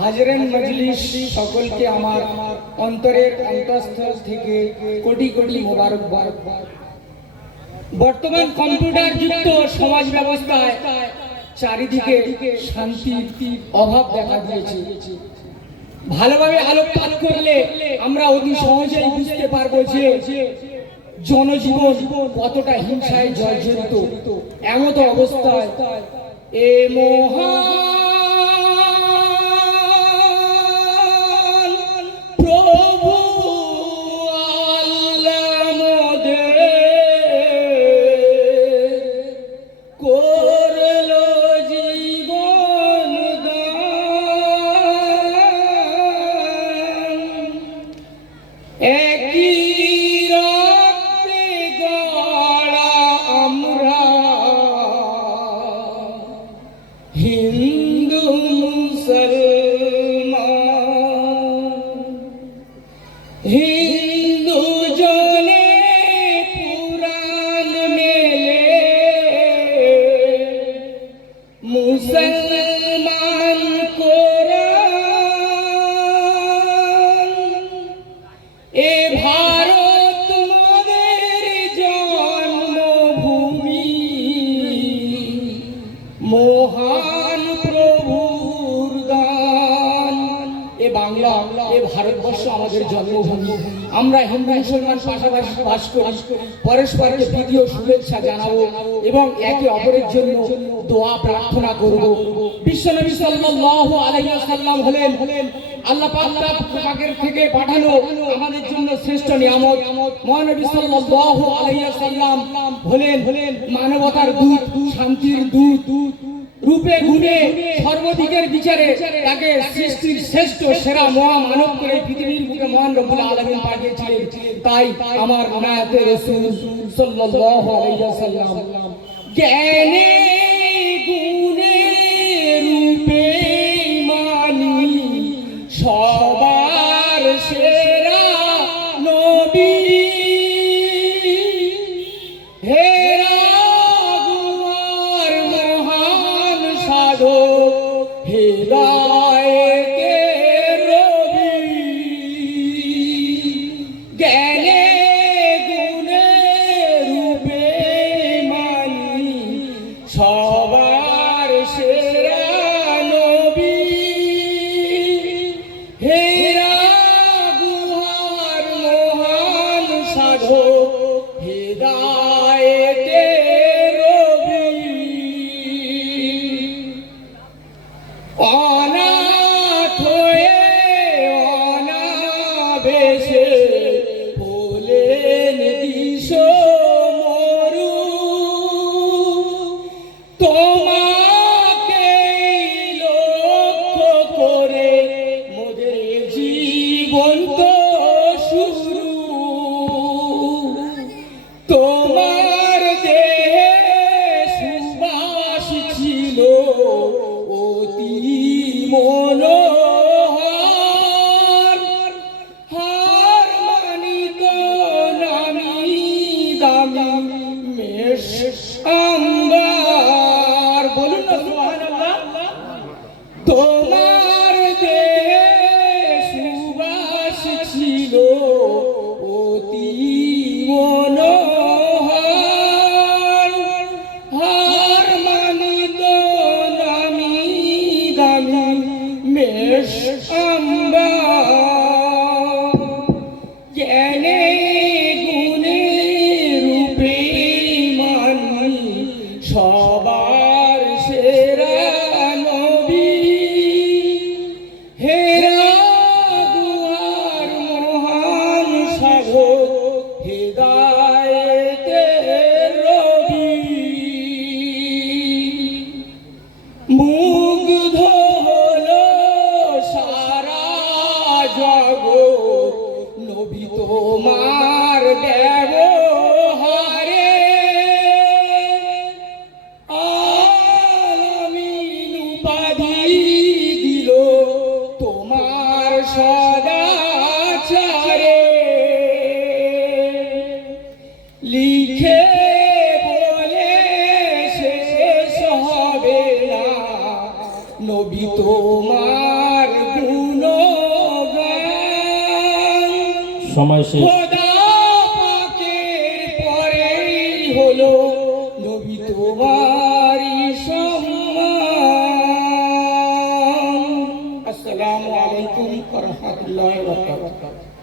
হাজরেন মজলিস সকলকে আমার অন্তরের অন্তঃস্থল থেকে কোটি কোটি বর্তমান কম্পিউটার যুক্ত সমাজ ব্যবস্থায় চারিদিকে শান্তির অভাব দেখা দিয়েছে। ভালোভাবে আলোকপাত করলে আমরা অতি সহজেই বুঝতে পারব যে জনজীবন কতটা হিংসায় জর্জরিত। এমত অবস্থায় এ মহান প্রভু আল্লাহ মোদের করল জীবন দান। একই হিন্দু মহান প্রভুর দান এ বাংলা, এ ভারতবর্ষ আমাদের জন্মভূমি। আমরা মুসলমান পাশাপাশি বাস করি। শুভেচ্ছা জানাব এবং একে অপরের জন্য দোয়া প্রার্থনা করব। বিশ্বনবী সাল্লাল্লাহু আলাইহি ওয়াসাল্লাম হলেন, আল্লাহ পাক পাকের থেকে পাঠানো আমাদের জন্য শ্রেষ্ঠ নিয়ামত। মহানবী সাল্লাল্লাহু আলাইহি ওয়াসাল্লাম হলেন হলেন মানবতার দূত, শান্তির দূত। রূপে গুণে সর্বদিকের বিচারে তাকে সৃষ্টির শ্রেষ্ঠ সেরা মহা মানব করে পৃথিবীর বুকে মহান রব্বুল আলমী পাঠিয়েছিলেন। তাই আমার নায়াতে রসুল সাল্লাল্লাহু আলাইহি ওয়াসাল্লাম জ্ঞানে He loves Oh! ছিল অতি মনোহর। হার মানিত নামি দামি মেষ তোমার সময় শেষ। পরে হলো নবী তোমারই